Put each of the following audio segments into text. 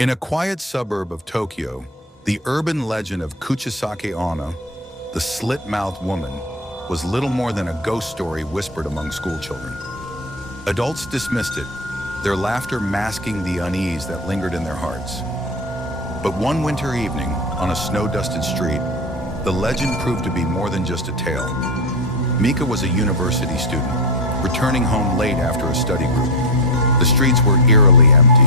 In a quiet suburb of Tokyo, the urban legend of Kuchisake Onna, the Slit-Mouthed Woman, was little more than a ghost story whispered among schoolchildren. Adults dismissed it, their laughter masking the unease that lingered in their hearts. But one winter evening, on a snow-dusted street, the legend proved to be more than just a tale. Mika was a university student, returning home late after a study group. The streets were eerily empty,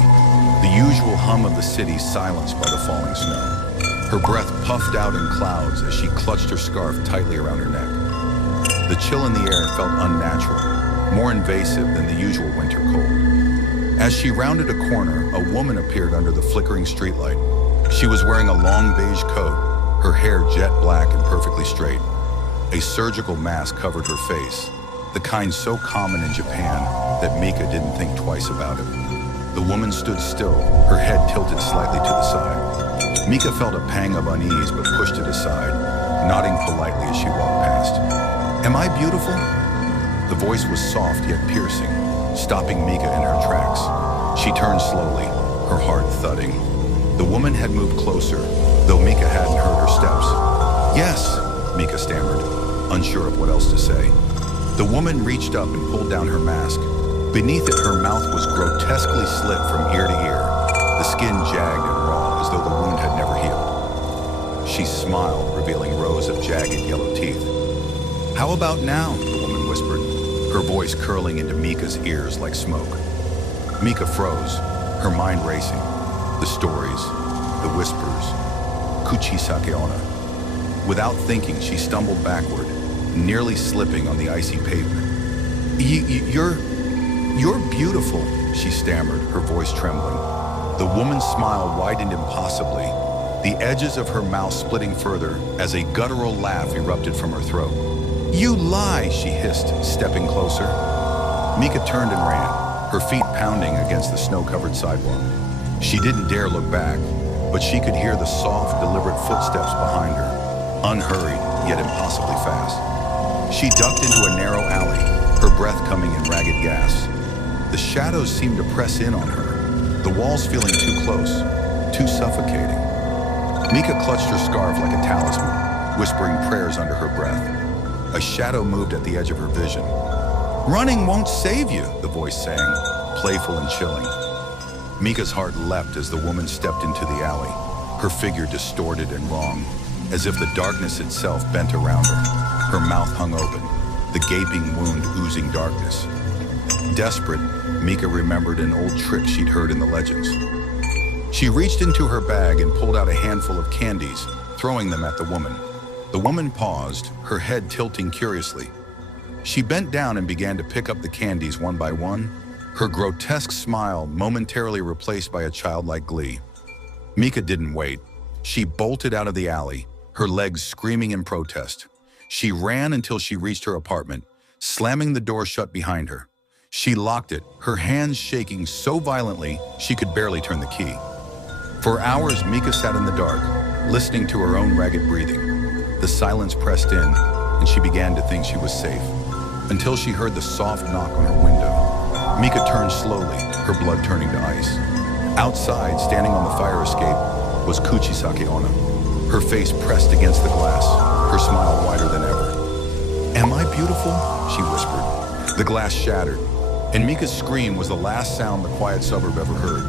the usual hum of the city silenced by the falling snow. Her breath puffed out in clouds as she clutched her scarf tightly around her neck. The chill in the air felt unnatural, more invasive than the usual winter cold. As she rounded a corner, a woman appeared under the flickering streetlight. She was wearing a long beige coat, her hair jet black and perfectly straight. A surgical mask covered her face, the kind so common in Japan that Mika didn't think twice about it. The woman stood still, her head tilted slightly to the side. Mika felt a pang of unease but pushed it aside, nodding politely as she walked past. "Am I beautiful?" The voice was soft yet piercing, stopping Mika in her tracks. She turned slowly, her heart thudding. The woman had moved closer, though Mika hadn't heard her steps. "Yes," Mika stammered, unsure of what else to say. The woman reached up and pulled down her mask. Beneath it, her mouth was grotesquely slit from ear to ear, the skin jagged and raw as though the wound had never healed. She smiled, revealing rows of jagged yellow teeth. "How about now?" the woman whispered, her voice curling into Mika's ears like smoke. Mika froze, her mind racing. The stories, the whispers, Kuchisake Onna. Without thinking, she stumbled backward, nearly slipping on the icy pavement. You're beautiful," she stammered, her voice trembling. The woman's smile widened impossibly, the edges of her mouth splitting further as a guttural laugh erupted from her throat. "You lie," she hissed, stepping closer. Mika turned and ran, her feet pounding against the snow-covered sidewalk. She didn't dare look back, but she could hear the soft, deliberate footsteps behind her, unhurried, yet impossibly fast. She ducked into a narrow alley, her breath coming in ragged gasps. The shadows seemed to press in on her, the walls feeling too close, too suffocating. Mika clutched her scarf like a talisman, whispering prayers under her breath. A shadow moved at the edge of her vision. "Running won't save you," the voice sang, playful and chilling. Mika's heart leapt as the woman stepped into the alley, her figure distorted and wrong, as if the darkness itself bent around her. Her mouth hung open, the gaping wound oozing darkness. Desperate, Mika remembered an old trick she'd heard in the legends. She reached into her bag and pulled out a handful of candies, throwing them at the woman. The woman paused, her head tilting curiously. She bent down and began to pick up the candies one by one, her grotesque smile momentarily replaced by a childlike glee. Mika didn't wait. She bolted out of the alley, her legs screaming in protest. She ran until she reached her apartment, slamming the door shut behind her. She locked it, her hands shaking so violently she could barely turn the key. For hours, Mika sat in the dark, listening to her own ragged breathing. The silence pressed in, and she began to think she was safe, until she heard the soft knock on her window. Mika turned slowly, her blood turning to ice. Outside, standing on the fire escape, was Kuchisake Onna, her face pressed against the glass, her smile wider than ever. "Am I beautiful?" she whispered. The glass shattered, and Mika's scream was the last sound the quiet suburb ever heard.